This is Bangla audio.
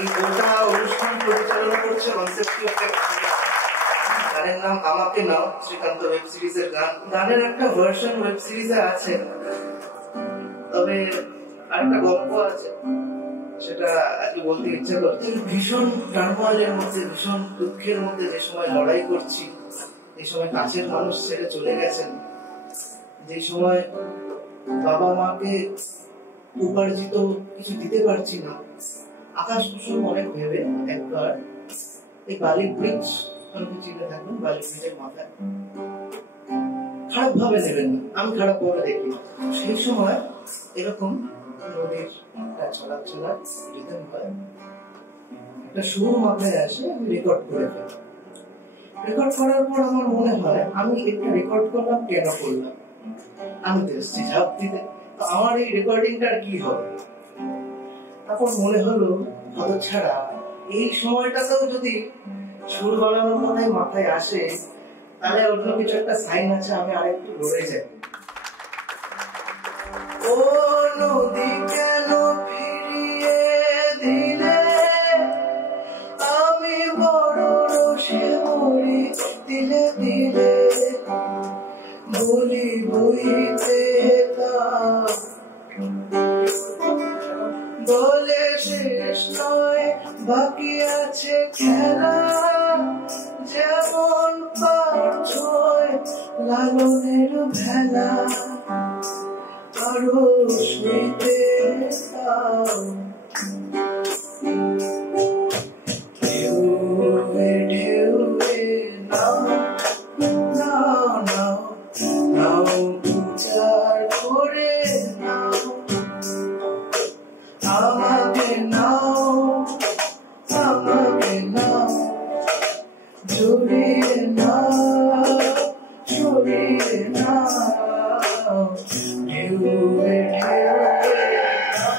এই গোটা অনুষ্ঠান পরিচালনা করছে কনসেপ্টিভ গানের নাম আমাকে নাও, শ্রীকান্ত ওয়েব সিরিজের গান। গানের একটা ভার্সন ওয়েব সিরিজে আছে, তবে আরেকটা গল্প আছে, সেটা আজকে বলতে ইচ্ছা করছে। ভীষণ টার্মোয়েলের মধ্যে, ভীষণ দুঃখের মধ্যে যে সময় লড়াই করছি, এই সময় কাছের মানুষ ছেড়ে চলে গেছেন, যে সময় বাবা মাকে উপার্জিত কিছু দিতে পারছি না, আকাশ কুসুম অনেক ভেবে একবার এই বালি ব্রিজ, অনেকে চিনে থাকবেন, বালি ব্রিজের মাথায়, খারাপ ভাবে নেবেন না, আমি খারাপ ভাবে দেখি। সেই সময় এরকম নদীর ছড়া রিদম হয়, একটা সুর মাথায় আসে, আমি রেকর্ড করে ফেলি। রেকর্ড করার পর আমার মনে হয় আমি একটু রেকর্ড করলাম, কেন করলাম, আমি তো এসেছি ঝাঁপ দিতে, তো আমার এই রেকর্ডিংটার কি হবে? তারপর মনে হলো হত ছাড়া এই সময়টাতেও যদি সুর বানানোর কথাই মাথায় আসে, তাহলে অন্য কিছু একটা সাইন আছে, আমি আরেকটু লড়ে যাই। ও নদী কেন ফিরিয়ে দিলে, আমি বড় রসে মরি দিলে দিলে, বলি বইতে বলে শেষ নয়, বাকি আছে খেলা, যেমন পারছয় লালনের ভেলা, আরো শুইতে দাও। ঢেউয়ে ঢেউয়ে নাও নাও নাও নাও, উজাড় করে নাও, আমাকে নাও আমাকে নাও, জড়িয়ে নাও জড়িয়ে নাও, ঢেউয়ে ঢেউয়ে নাও।